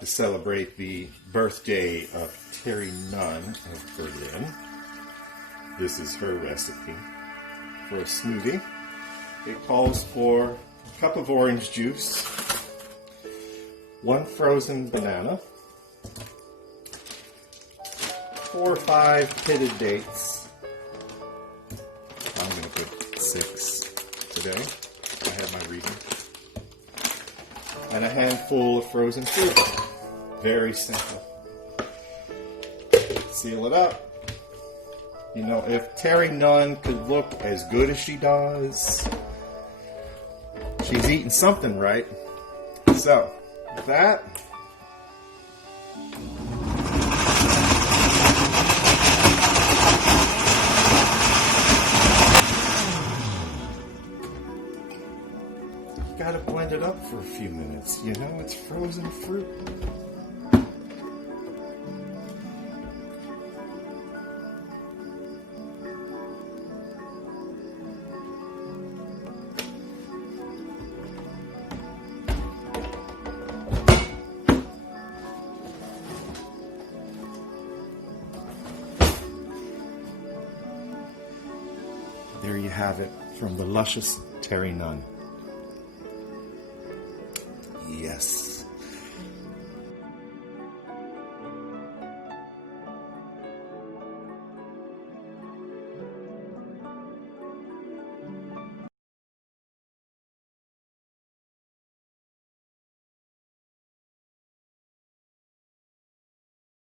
to celebrate the birthday of Terri Nunn of Berlin. This is her recipe for a smoothie. It calls for a cup of orange juice, 1 frozen banana, 4 or 5 pitted dates. I'm going to put 6 today. I have my reading. And a handful of frozen fruit. Very simple. Seal it up. You know, if Terri Nunn could look as good as she does, she's eating something right. So, with that, you gotta blend it up for a few minutes. You know, it's frozen fruit. There you have it from the luscious Terri Nunn. Yes.